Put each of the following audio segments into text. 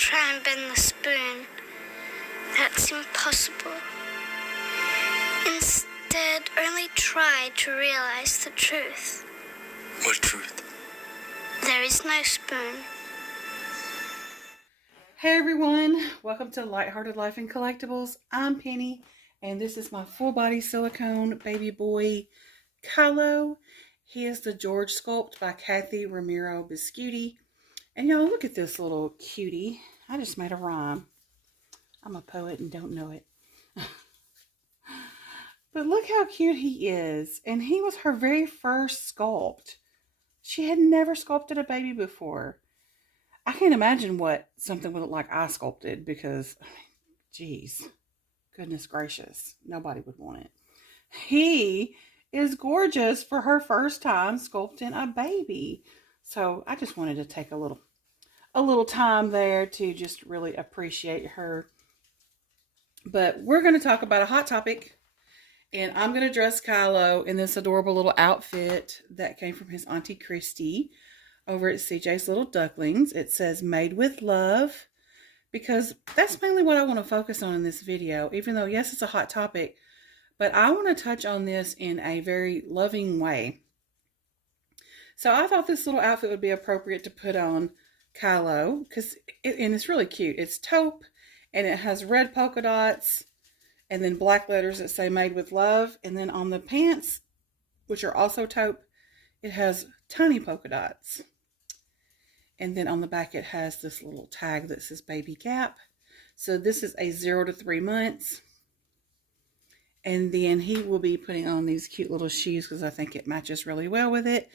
try and bend the spoon. That's impossible. Instead, only try to realize the truth. What truth? There is no spoon. Hey everyone, welcome to Lighthearted Life and Collectibles. I'm Penny, and this is my full body silicone baby boy, Kylo. He is the George sculpt by Kathy Ramiro Biscuiti. And y'all, look at this little cutie. I just made a rhyme. I'm a poet and don't know it. But look how cute he is. And he was her very first sculpt. She had never sculpted a baby before. I can't imagine what something would look like I sculpted because, geez, goodness gracious, nobody would want it. He is gorgeous for her first time sculpting a baby. So I just wanted to take a little time there to just really appreciate her. But we're going to talk about a hot topic, and I'm going to dress Kylo in this adorable little outfit that came from his Auntie Christy over at CJ's Little Ducklings. It says made with love, because that's mainly what I want to focus on in this video, even though yes, it's a hot topic, but I want to touch on this in a very loving way. So I thought this little outfit would be appropriate to put on Kylo, and it's really cute. It's taupe, and it has red polka dots, and then black letters that say made with love, and then on the pants, which are also taupe, it has tiny polka dots. And then on the back, it has this little tag that says Baby Gap. So this is a 0 to 3 months. And then he will be putting on these cute little shoes because I think it matches really well with it.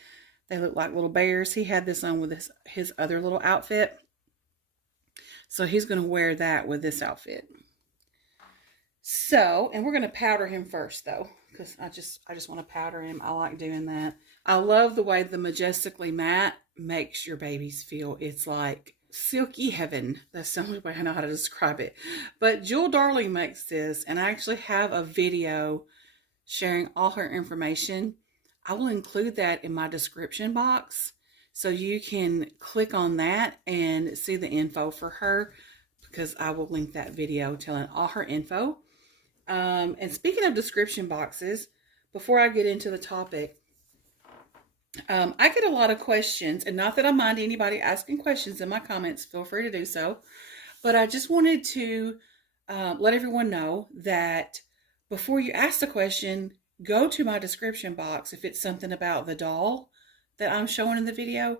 They look like little bears. He had this on with his other little outfit. So he's going to wear that with this outfit. So, and we're going to powder him first though, because I just want to powder him. I like doing that. I love the way the Majestically Matte makes your babies feel. It's like silky heaven. That's the only way I know how to describe it. But Jewel Darling makes this, and I actually have a video sharing all her information. I will include that in my description box, so you can click on that and see the info for her, because I will link that video telling all her info. And speaking of description boxes, before I get into the topic, I get a lot of questions, and not that I mind anybody asking questions in my comments, feel free to do so. But I just wanted to let everyone know that before you ask the question, go to my description box if it's something about the doll that I'm showing in the video.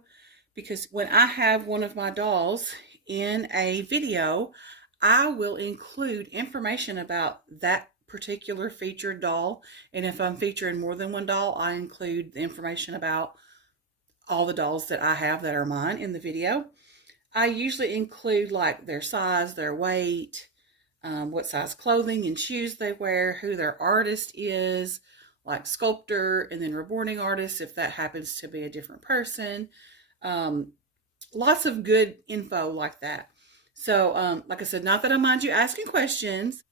Because when I have one of my dolls in a video, I will include information about that particular featured doll. And if I'm featuring more than one doll, I include the information about all the dolls that I have that are mine in the video. I usually include like their size, their weight, what size clothing and shoes they wear, who their artist is, like sculptor, and then reborning artist if that happens to be a different person. Lots of good info like that. So, like I said, not that I mind you asking questions,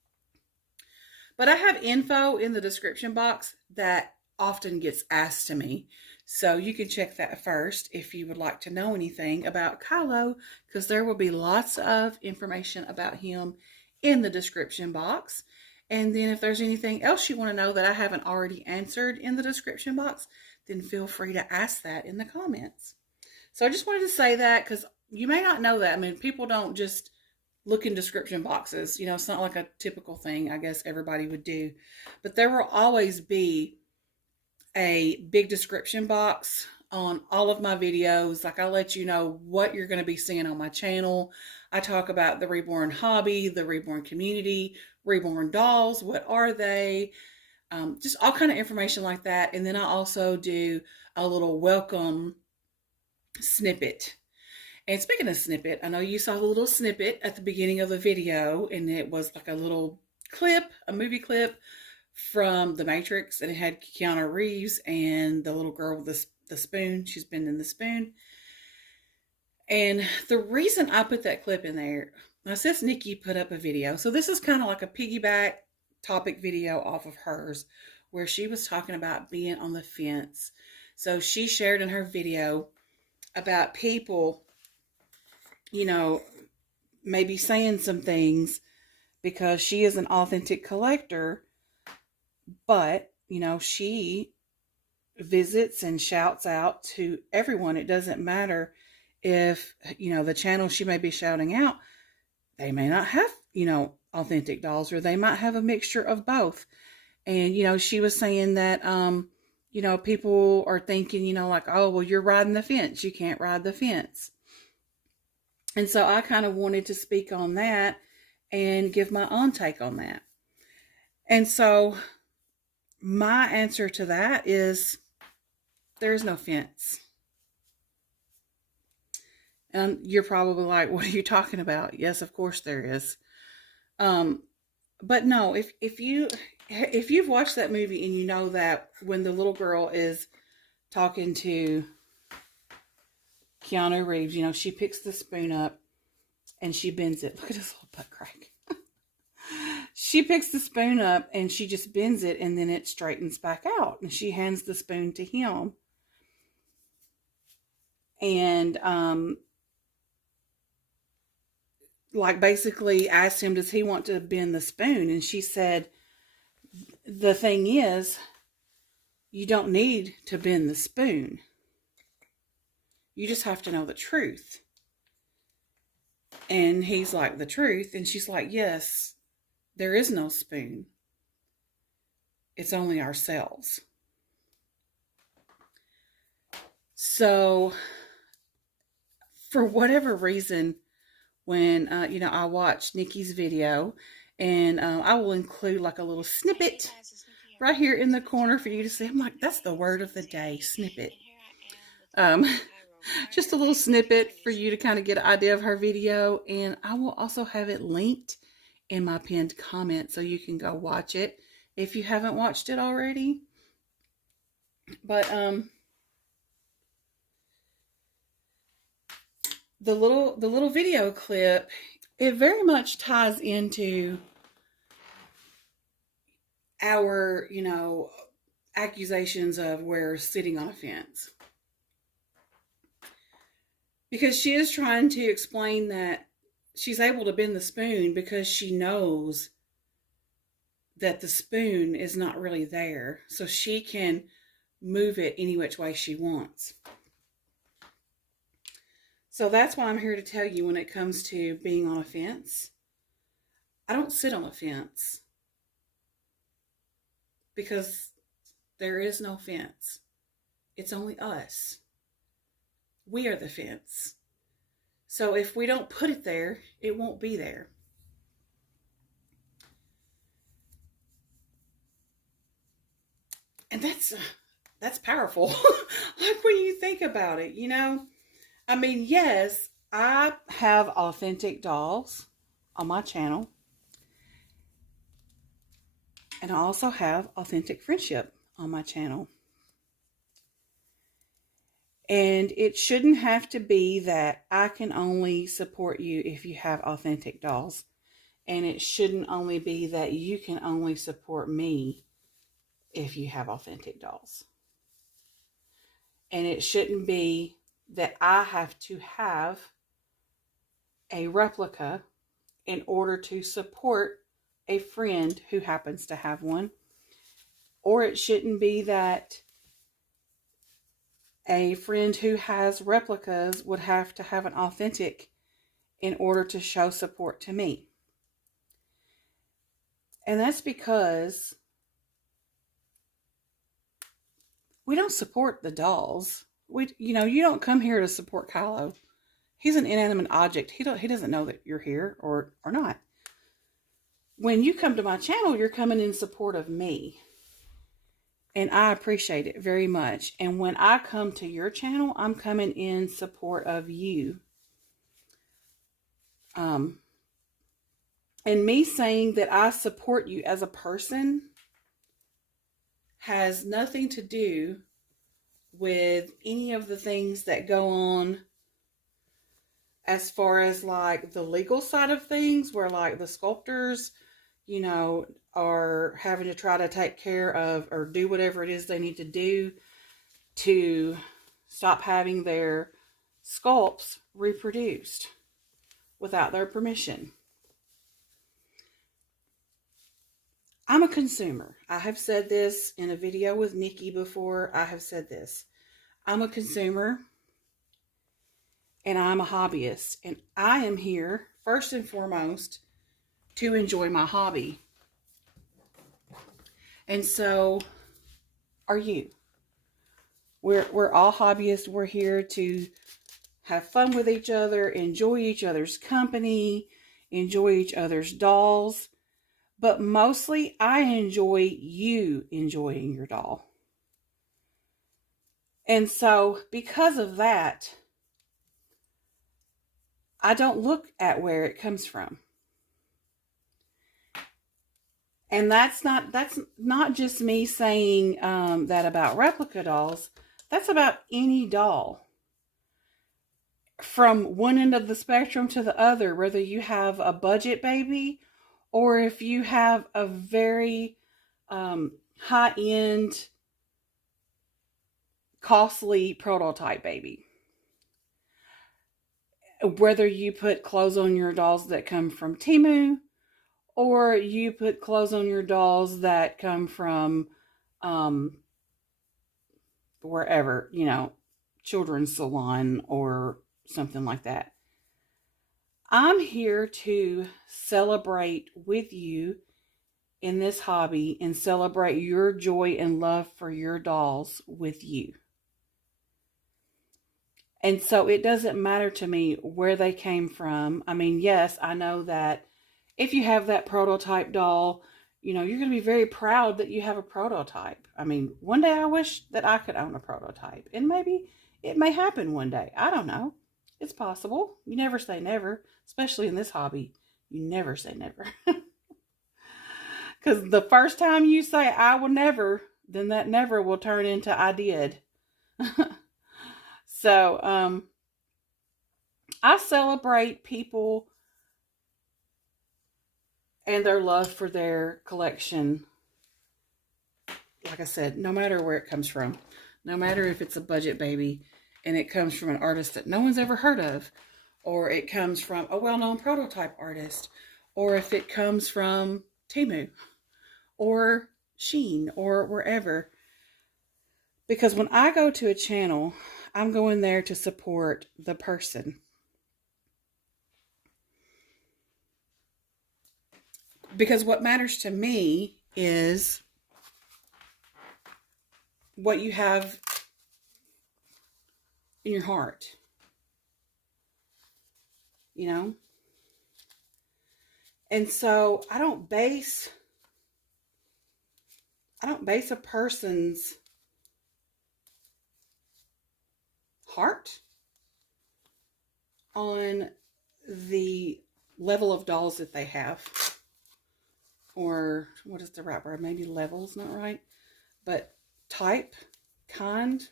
but I have info in the description box that often gets asked to me. So you can check that first if you would like to know anything about Kylo, because there will be lots of information about him in the description box. And then if there's anything else you want to know that I haven't already answered in the description box, then feel free to ask that in the comments. So I just wanted to say that, because you may not know that. I mean, people don't just look in description boxes. You know, it's not like a typical thing I guess everybody would do. But there will always be a big description box on all of my videos. Like, I'll let you know what you're going to be seeing on my channel. I talk about the reborn hobby, the reborn community, reborn dolls. What are they? Just all kind of information like that. And then I also do a little welcome snippet. And speaking of snippet, I know you saw the little snippet at the beginning of the video, and it was like a little clip, a movie clip from The Matrix, and it had Keanu Reeves and the little girl with the spoon. She's bending the spoon. And the reason I put that clip in there, my sis Nikki put up a video. So this is kind of like a piggyback topic video off of hers, where she was talking about being on the fence. So she shared in her video about people, you know, maybe saying some things because she is an authentic collector, but, you know, she visits and shouts out to everyone. It doesn't matter if, you know, the channel she may be shouting out, they may not have, you know, authentic dolls, or they might have a mixture of both. And, you know, she was saying that, you know, people are thinking, you know, like, oh, well, you're riding the fence. You can't ride the fence. And so I kind of wanted to speak on that and give my own take on that. And so my answer to that is there's no fence. And you're probably like, what are you talking about? Yes, of course there is. But no, if you've watched that movie and you know that when the little girl is talking to Keanu Reeves, you know, she picks the spoon up and she bends it. Look at his little butt crack. She picks the spoon up and she just bends it, and then it straightens back out. And she hands the spoon to him. And like basically asked him, does he want to bend the spoon? And she said, the thing is, you don't need to bend the spoon. You just have to know the truth. And he's like, the truth? And she's like, yes, there is no spoon. It's only ourselves. So, for whatever reason, when, you know, I watched Nikki's video, and I will include like a little snippet right here in the corner for you to see. I'm like, that's the word of the day, snippet. Just a little snippet for you to kind of get an idea of her video. And I will also have it linked in my pinned comment so you can go watch it if you haven't watched it already. But the little video clip, it very much ties into our, you know, accusations of we're sitting on a fence. Because she is trying to explain that she's able to bend the spoon because she knows that the spoon is not really there. So she can move it any which way she wants. So that's why I'm here to tell you, when it comes to being on a fence, I don't sit on a fence. Because there is no fence. It's only us. We are the fence. So if we don't put it there, it won't be there. And that's powerful. Like when you think about it, you know. I mean, yes, I have authentic dolls on my channel. And I also have authentic friendship on my channel. And it shouldn't have to be that I can only support you if you have authentic dolls. And it shouldn't only be that you can only support me if you have authentic dolls. And it shouldn't be that I have to have a replica in order to support a friend who happens to have one. Or it shouldn't be that a friend who has replicas would have to have an authentic in order to show support to me. And that's because we don't support the dolls. You know, you don't come here to support Kylo. He's an inanimate object. He doesn't know that you're here or not. When you come to my channel, you're coming in support of me. And I appreciate it very much. And when I come to your channel, I'm coming in support of you. And me saying that I support you as a person has nothing to do with any of the things that go on as far as like the legal side of things, where like the sculptors, you know, are having to try to take care of or do whatever it is they need to do to stop having their sculpts reproduced. without their permission. I'm a consumer. I have said this in a video with Nikki before. I have said this. I'm a consumer and I'm a hobbyist. And I am here, first and foremost, to enjoy my hobby. And so are you. We're all hobbyists. We're here to have fun with each other, enjoy each other's company, enjoy each other's dolls. But mostly, I enjoy you enjoying your doll. And so, because of that, I don't look at where it comes from. And that's not just me saying that about replica dolls. That's about any doll. From one end of the spectrum to the other, whether you have a budget baby or if you have a very high-end, costly prototype baby. Whether you put clothes on your dolls that come from Temu, or you put clothes on your dolls that come from wherever, children's salon or something like that. I'm here to celebrate with you in this hobby and celebrate your joy and love for your dolls with you. And so it doesn't matter to me where they came from. I mean, yes, I know that if you have that prototype doll, you're going to be very proud that you have a prototype. I mean, one day I wish that I could own a prototype. And maybe it may happen one day. I don't know. It's possible. You never say never, especially in this hobby. You never say never. Because the first time you say, I will never, then that never will turn into I did. So, I celebrate people and their love for their collection. Like I said, no matter where it comes from, no matter if it's a budget baby and it comes from an artist that no one's ever heard of, or it comes from a well-known prototype artist, or if it comes from Temu or Shein or wherever. Because when I go to a channel, I'm going there to support the person. Because what matters to me is what you have in your heart. And so I don't base a person's heart on the level of dolls that they have. Or what is the right word? Maybe level's not right. But type, kind,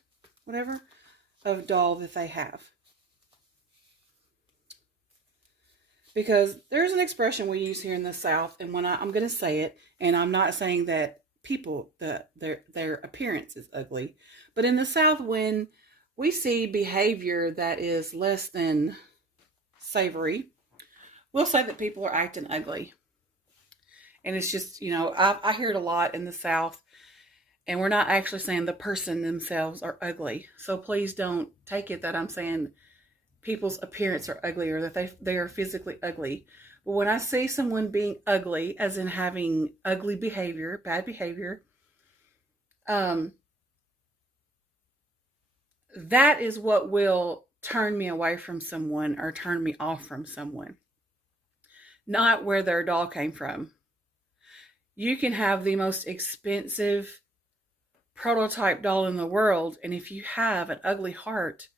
whatever, of doll that they have. Because there's an expression we use here in the South, and when I'm going to say it, and I'm not saying that people, their appearance is ugly, but in the South, when we see behavior that is less than savory, we'll say that people are acting ugly. And it's just, I hear it a lot in the South, and we're not actually saying the person themselves are ugly. So please don't take it that I'm saying people's appearance are ugly or that they are physically ugly. But when I see someone being ugly, as in having ugly behavior, bad behavior, that is what will turn me away from someone or turn me off from someone. Not where their doll came from. You can have the most expensive prototype doll in the world, and if you have an ugly heart,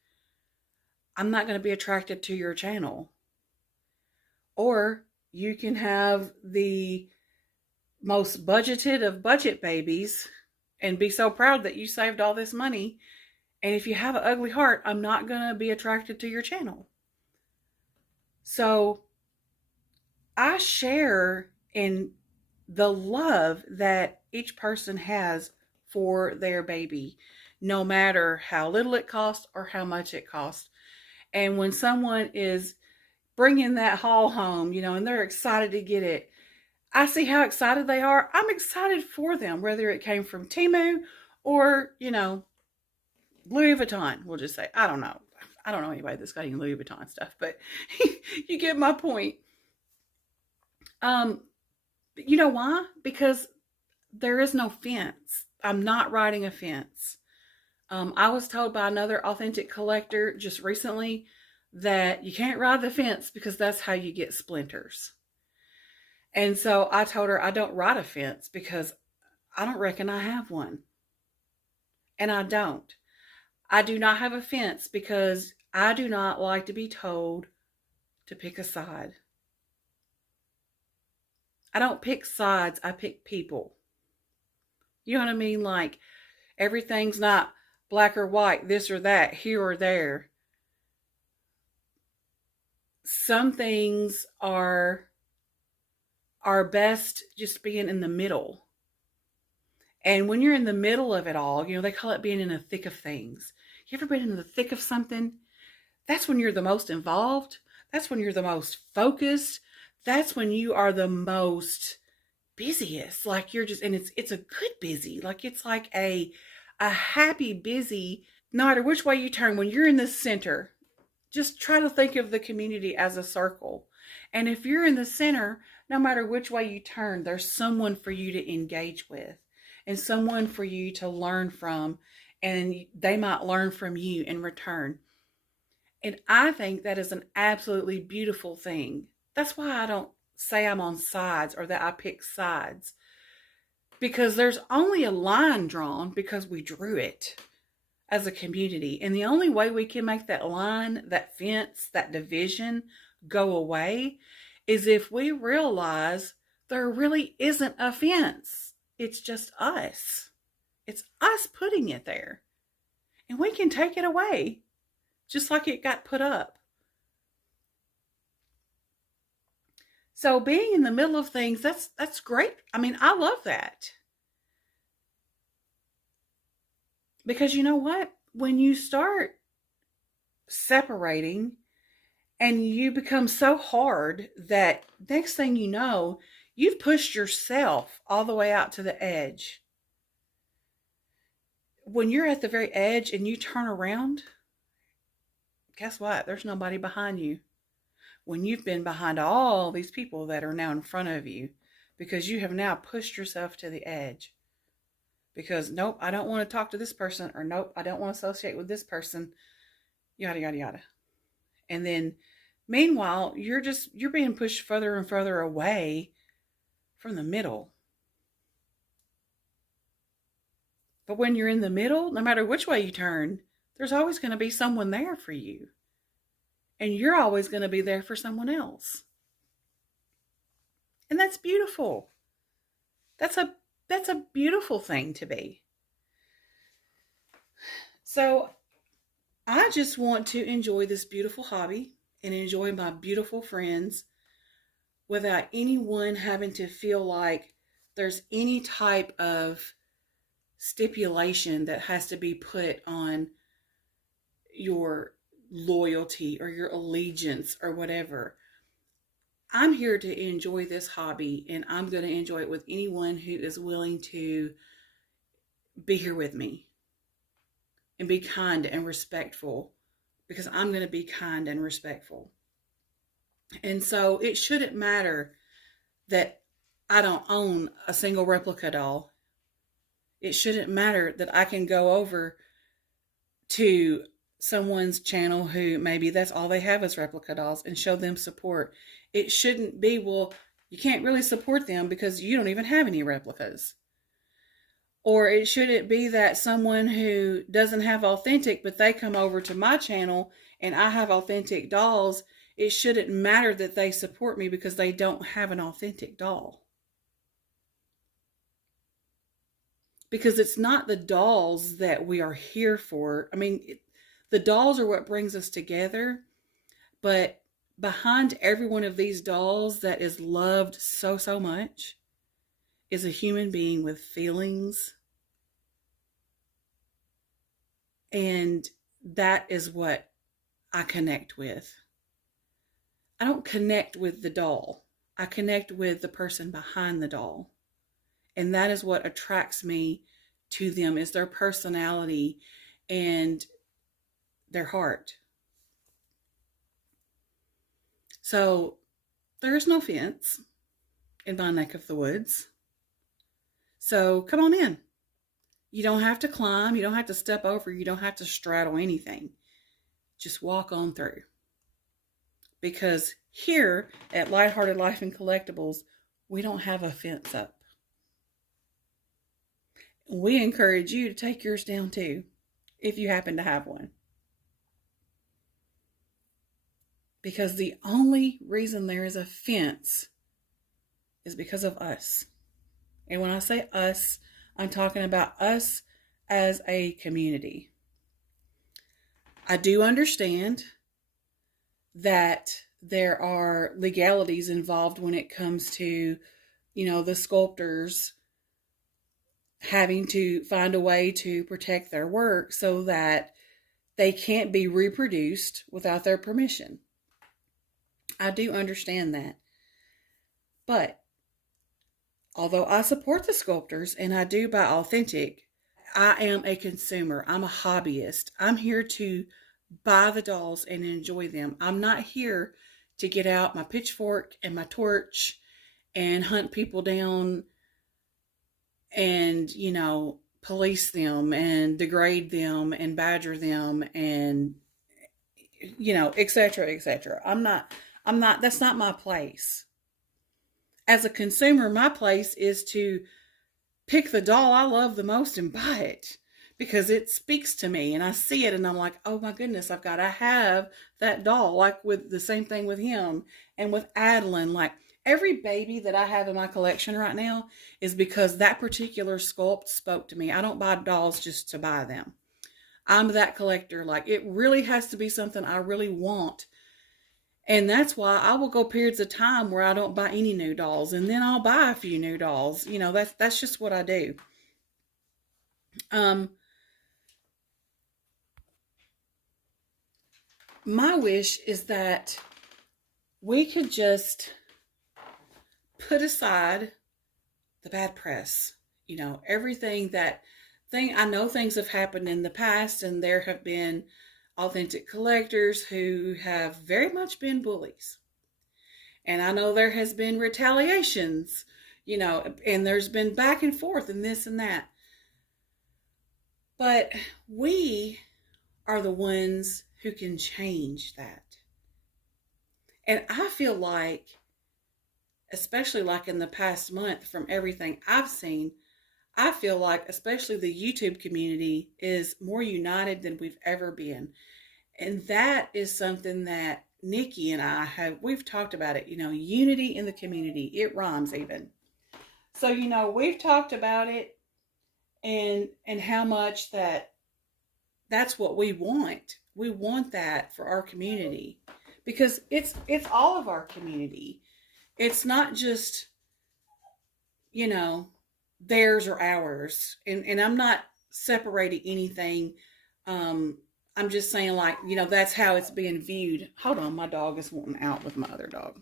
I'm not going to be attracted to your channel. Or you can have the most budgeted of budget babies and be so proud that you saved all this money, and if you have an ugly heart, I'm not going to be attracted to your channel. So I share in the love that each person has for their baby, no matter how little it costs or how much it costs. And when someone is bringing that haul home, and they're excited to get it. I see how excited they are. I'm excited for them, whether it came from Temu or, Louis Vuitton, we'll just say. I don't know. I don't know anybody that's got any Louis Vuitton stuff, but you get my point. You know why? Because there is no fence. I'm not riding a fence. I was told by another authentic collector just recently that you can't ride the fence because that's how you get splinters. And so I told her I don't ride a fence because I don't reckon I have one. And I don't. I do not have a fence because I do not like to be told to pick a side. I don't pick sides, I pick people. You know what I mean? Like, everything's not black or white, this or that, here or there. Some things are best just being in the middle. And when you're in the middle of it all, they call it being in the thick of things. You ever been in the thick of something? That's when you're the most involved. That's when you're the most focused. That's when you are the most busiest. Like, you're just, and it's a good busy. Like, it's like a happy busy, no matter which way you turn. When you're in the center, just try to think of the community as a circle. And if you're in the center, no matter which way you turn, there's someone for you to engage with and someone for you to learn from, and they might learn from you in return. And I think that is an absolutely beautiful thing. That's why I don't say I'm on sides or that I pick sides, because there's only a line drawn because we drew it as a community. And the only way we can make that line, that fence, that division go away is if we realize there really isn't a fence. It's just us. It's us putting it there. And we can take it away just like it got put up. So being in the middle of things, that's great. I mean, I love that. Because you know what? When you start separating and you become so hard that next thing you know, you've pushed yourself all the way out to the edge. When you're at the very edge and you turn around, guess what? There's nobody behind you. When you've been behind all these people that are now in front of you, because you have now pushed yourself to the edge. Because nope, I don't want to talk to this person, or nope, I don't want to associate with this person, yada, yada, yada. And then meanwhile, you're being pushed further and further away from the middle. But when you're in the middle, no matter which way you turn, there's always going to be someone there for you. And you're always going to be there for someone else. And that's beautiful. That's a beautiful thing to be. So I just want to enjoy this beautiful hobby and enjoy my beautiful friends without anyone having to feel like there's any type of stipulation that has to be put on your loyalty or your allegiance or whatever. I'm here to enjoy this hobby, and I'm going to enjoy it with anyone who is willing to be here with me and be kind and respectful, because I'm going to be kind and respectful. And so it shouldn't matter that I don't own a single replica doll. It shouldn't matter that I can go over to someone's channel who maybe that's all they have is replica dolls and show them support. It shouldn't be, well, you can't really support them because you don't even have any replicas. Or it shouldn't be that someone who doesn't have authentic, but they come over to my channel and I have authentic dolls, it shouldn't matter that they support me because they don't have an authentic doll. Because it's not the dolls that we are here for. I mean, the dolls are what brings us together, but behind every one of these dolls that is loved so, so much is a human being with feelings. And that is what I connect with. I don't connect with the doll. I connect with the person behind the doll. And that is what attracts me to them, is their personality and their heart. So there's no fence in my neck of the woods. So come on in. You don't have to climb. You don't have to step over. You don't have to straddle anything. Just walk on through. Because here at Lighthearted Life and Collectibles, we don't have a fence up. We encourage you to take yours down too, if you happen to have one. Because the only reason there is a fence is because of us. And when I say us, I'm talking about us as a community. I do understand that there are legalities involved when it comes to, the sculptors having to find a way to protect their work so that they can't be reproduced without their permission. I do understand that. But although I support the sculptors and I do buy authentic, I am a consumer. I'm a hobbyist. I'm here to buy the dolls and enjoy them. I'm not here to get out my pitchfork and my torch and hunt people down and, police them and degrade them and badger them and, et cetera, et cetera. That's not my place. As a consumer, my place is to pick the doll I love the most and buy it because it speaks to me and I see it and I'm like, oh my goodness, I've got to have that doll. Like with the same thing with him and with Adeline. Like every baby that I have in my collection right now is because that particular sculpt spoke to me. I don't buy dolls just to buy them. I'm that collector. Like it really has to be something I really want. And that's why I will go periods of time where I don't buy any new dolls. And then I'll buy a few new dolls. That's just what I do. My wish is that we could just put aside the bad press. Everything I know things have happened in the past and there have been authentic collectors who have very much been bullies. And I know there has been retaliations, and there's been back and forth and this and that. But we are the ones who can change that. And I feel like, especially like in the past month from everything I've seen, I feel like especially the YouTube community is more united than we've ever been. And that is something that Nikki and we've talked about it, unity in the community. It rhymes even. So, we've talked about it and how much that's what we want. We want that for our community because it's all of our community. It's not just, theirs or ours. And I'm not separating anything. I'm just saying that's how it's being viewed. Hold on, my dog is wanting out with my other dog.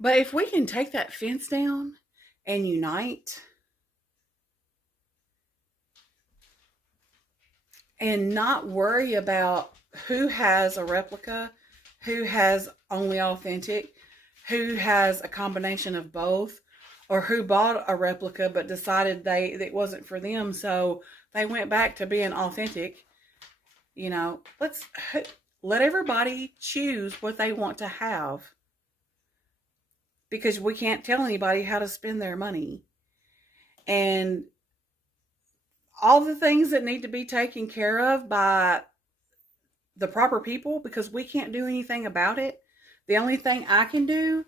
But if we can take that fence down and unite and not worry about who has a replica, who has only authentic, who has a combination of both, or who bought a replica but decided it wasn't for them, so they went back to being authentic. Let's let everybody choose what they want to have, because we can't tell anybody how to spend their money. And all the things that need to be taken care of by the proper people, because we can't do anything about it. The only thing I can do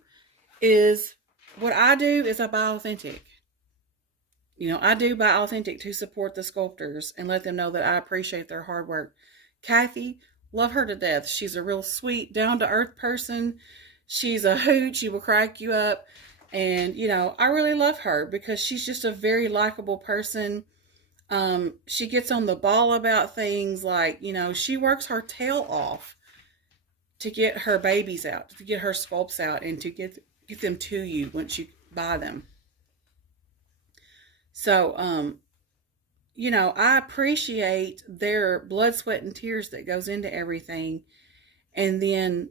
is what I do is I buy authentic. I do buy authentic to support the sculptors and let them know that I appreciate their hard work. Kathy, love her to death. She's a real sweet, down-to-earth person. She's a hoot. She will crack you up. And, I really love her because she's just a very likable person. She gets on the ball about things like, she works her tail off to get her babies out, to get her sculpts out, and to get them to you once you buy them. So, you know, I appreciate their blood, sweat, and tears that goes into everything. And then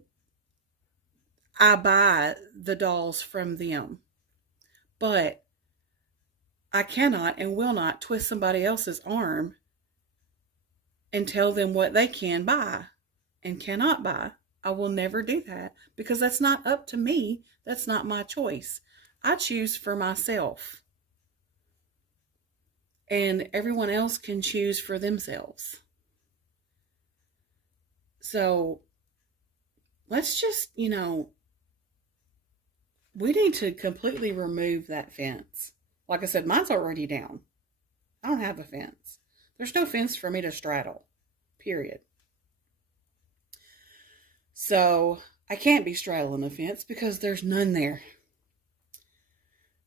I buy the dolls from them. But I cannot and will not twist somebody else's arm and tell them what they can buy and cannot buy. I will never do that because that's not up to me. That's not my choice. I choose for myself. And everyone else can choose for themselves. So let's just, you know, we need to completely remove that fence. Like I said, mine's already down. I don't have a fence. There's no fence for me to straddle, period. So I can't be straddling the fence because there's none there.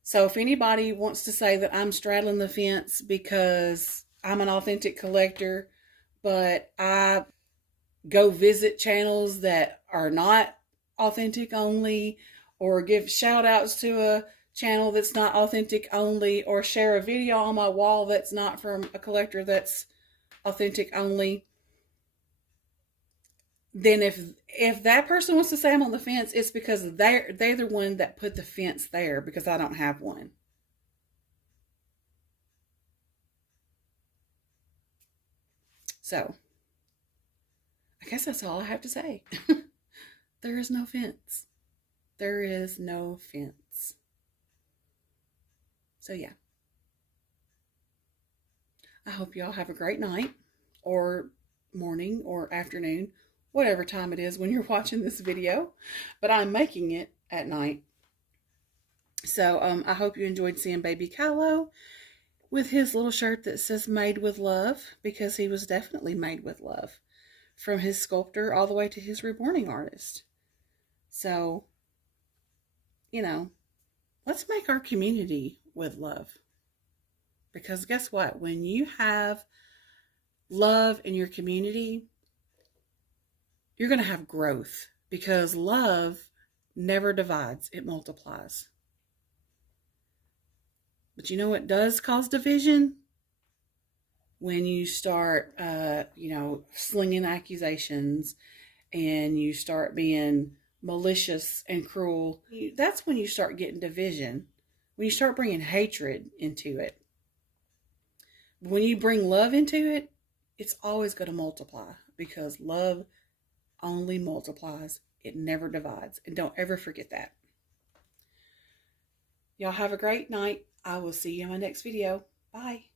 So if anybody wants to say that I'm straddling the fence because I'm an authentic collector, but I go visit channels that are not authentic only, or give shout outs to a channel that's not authentic only, or share a video on my wall that's not from a collector that's authentic only, then if that person wants to say I'm on the fence, it's because they're the one that put the fence there, because I don't have one. So I guess that's all I have to say. There is no fence. There is no fence. So yeah. I hope y'all have a great night, or morning, or afternoon, whatever time it is when you're watching this video. But I'm making it at night. So I hope you enjoyed seeing baby Kylo with his little shirt that says made with love, because he was definitely made with love, from his sculptor all the way to his reborning artist. So, you know, let's make our community with love. Because guess what? When you have love in your community, you're going to have growth, because love never divides, it multiplies. But you know what does cause division? When you start, you know, slinging accusations, and you start being malicious and cruel. That's when you start getting division. When you start bringing hatred into it. When you bring love into it, it's always going to multiply, because love only multiplies. It never divides. And don't ever forget that. Y'all have a great night. I will see you in my next video. Bye.